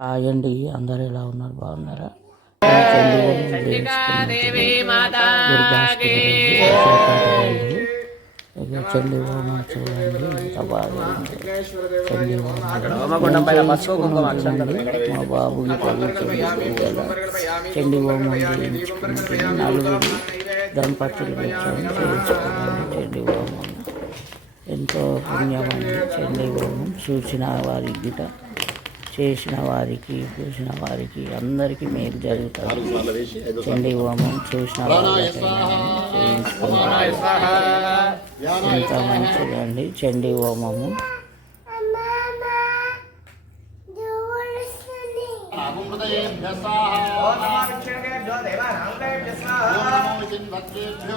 Hi అండి అందరు ఎలా ఉన్నారు? బాగున్నారా? చండి హోమం చూడండి. ఎంత బాగా ఉంది. చండీ హోమం మా తగ్గించాలి చండి హోమం చేయించుకుంటే నలుగురు దంపతులు చండి హోమం ఎంతో పుణ్యమండి. చండీ హోమం చూసిన వారికి గిట చేసిన వారికి చూసిన వారికి అందరికీ మేలు జరుగుతుంది. చండీ హోమం చూసిన ఎంత మంచిదండి చండీ హోమము. భక్తేభ్యో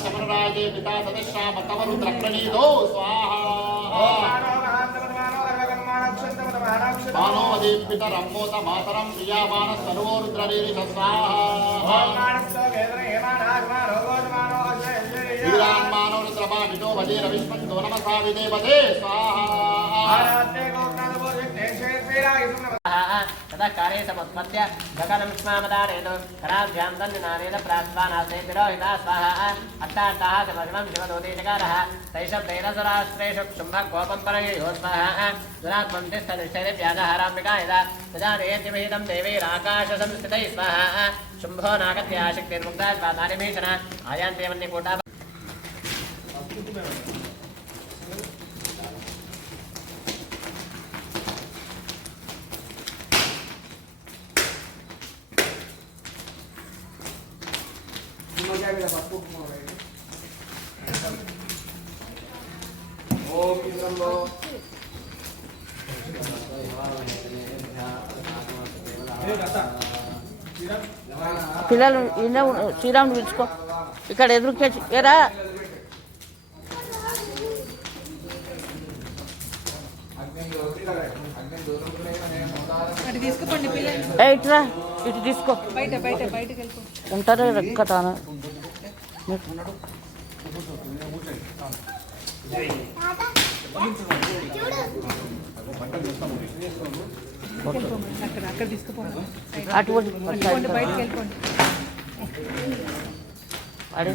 సమరరాజే పితా సదశ్యామ తవ రుద్ర ప్రణీతో స్వాహా. మానోవదే పితరమ్మోత మాతరం ప్రియామాన సర్వో రుద్రవీరిష స్వాహా వీరాన్మానో రుద్రమామితో వదే రవిష్మంతో ततः काले समुत्पत्य गगनं स्मामदानेन कराभ्यां तन्निनानेन प्रास्वानासेभिरोहिता स्वाहा अत्ताष्टाः समर्मं शिवदोदेशकारः तैशब्देन सुराश्रेषु शुम्भकोपं परयो स्वाहा। सुरात्मं तिष्ठतिष्ठतिभ्यासहाराम्बिका तदा नेत्यभिहितं देवीराकाशसंस्थितैः स्वाहा। शुम्भो नागत्य आशक्तिर्मुग्धा स्वादानि भीषण आयान्ते मन्यकूटा పిల్లలు ఈయన శ్రీరాముడు పిలుచుకో. ఇక్కడ ఎదురుకే ఎరా ఇటురా ఇటు తీసుకో. బయట బయట బయటకు వెళ్ళిపో. ఉంటారు రెక్కటాను అక్కడ తీసుకుపోండి. అటువంటి బయటకు వెళ్ళిపోండి అడే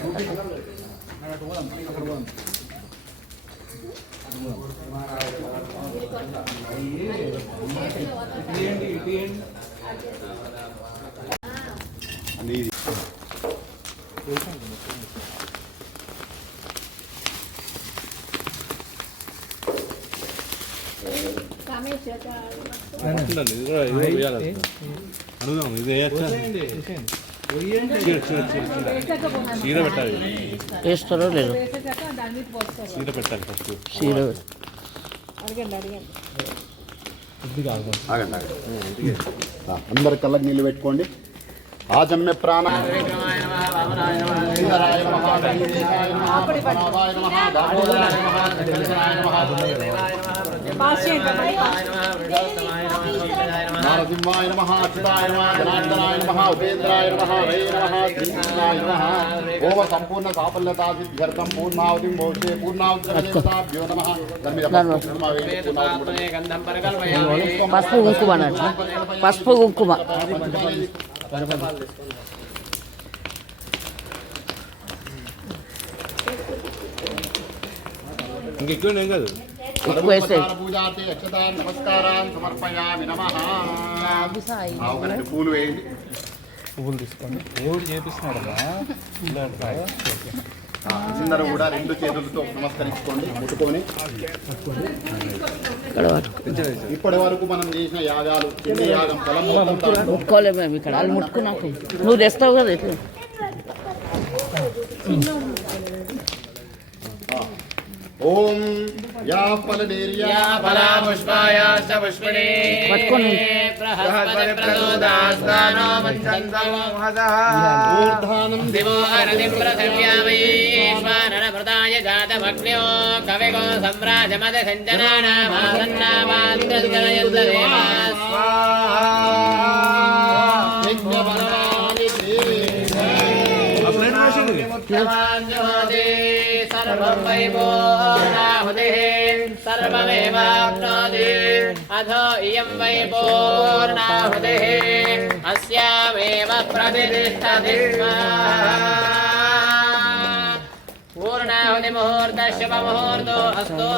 అడుగుదాం ఇది వేయచ్చా చీర పెట్టాలి వేస్తారో లేదో చీర పెట్టాలి ఫస్ట్ చీర అడగండి అడగండి ఆగండి అందరు కళ్ళకి నీళ్ళు పెట్టుకోండి. ఆజమ్య ప్రాణ శ్రీధరాయ నమః, వెంకటేశాయ నమః, పద్మనాభాయ నమః, దామోదరాయ నమః, వెంకటేశాయ నమః, పాస్ చేయండి నారసింహాయ నమః అచ్యుతాయ నమః జనార్దనాయ నమః ఉపేంద్రాయ నమః హరే నమః శ్రీకృష్ణాయ నమః ఓమ సంపూర్ణ సాఫల్యతా సిద్ధ్యర్థం పూర్ణావతిం భోజే పూర్ణావతిభ్యో నమః దాని మీద పసుపు కుంకుమ వేసి పూర్ణావతి గంధం పరికల్పయామి పసుపు కుంకుమ అన్నట్టు పసుపు కుంకుమ ఇంకెక్కువ ఏం కాదు పూలు వేయండి పువ్వులు తీసుకోండి. దేవుడు చేపిస్తున్నాడమ్మా ఆ, అందరూ కూడా రెండు చేతులతో నమస్కరించుకోండి ముట్టుకొని ఇక్కడ పట్టుకో. ఇప్పటి వరకు మనం చేసిన యాగాలు ఎన్ని యాగం ఫలం మొత్తం దాంట్లో ముట్టుకోలేము మేము ఇక్కడ. వాళ్ళు ముట్టుకున్నాకు. నువ్వు తెస్తావు కదా ఇట్లా ఓం యా ఫలదేర్యా ఫలా పుష్పాయా చ పుష్పిణే పట్టుకోని ప్రహస్పతి ప్రదోదాస్తానో మంచంతమోహదః ఊర్ధానం దివో అరది పృథివ్యామయేష్వానన ప్రదాయ జాతమగ్న్యో కవిగో సంవ్రాజమద సంజనానామాసన్నామాంతర్గణయంతరేమా స్వాహా యజ్ఞవరాని దేవే అప్లైన్ చేసింది సర్వం వైభో सर्वमेवाप्नोति। अथो इयं वै पूर्णाहुतिः। अस्यामेव प्रतिष्ठति स्म। पूर्णाहुतिमुहूर्तः शुभमुहूर्तो अस्तु।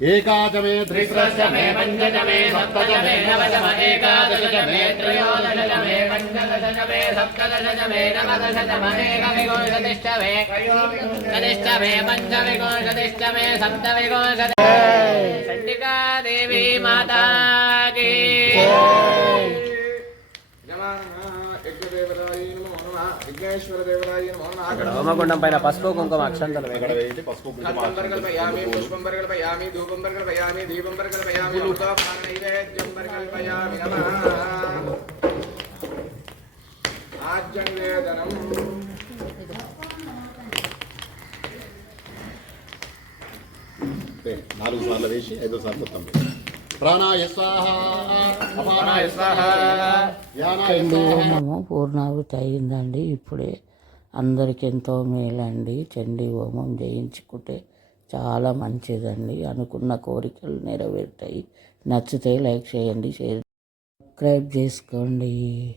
एकादशमे त्रिसृष्टमे पञ्चदशमे सप्तदशमे नवदशम एकादशमे त्रयोदशमे पञ्चदशमे सप्तदशमे नवदशम एकविगोषतिष्ठमे षष्ठमे पञ्चविगोषतिष्ठमे सप्तविगोषति चण्डिका देवी माता की। అక్కడ హోమగుండం పైన పసుపు కుంకుమ అక్షంతలు ఇక్కడ పసుపు కుంకుమ కల్పయామి పుష్పం ధూపం దీపం నైవేద్యం నాలుగు సార్లు వేసి ఐదో సార్లు మొత్తం ప్రాణాయ స్వాహ. అపానాయ స్వాహ. యానాయ చండీ స్వాహ. హోమము పూర్ణాహుతి అయిందండి. ఇప్పుడే అందరికి ఎంతో మేలండి. చండీ హోమం చేయించుకుంటే చాలా మంచిదండి. అనుకున్న కోరికలు నెరవేరుతాయి. నచ్చితే లైక్ చేయండి షేర్ సబ్స్క్రైబ్ చేసుకోండి.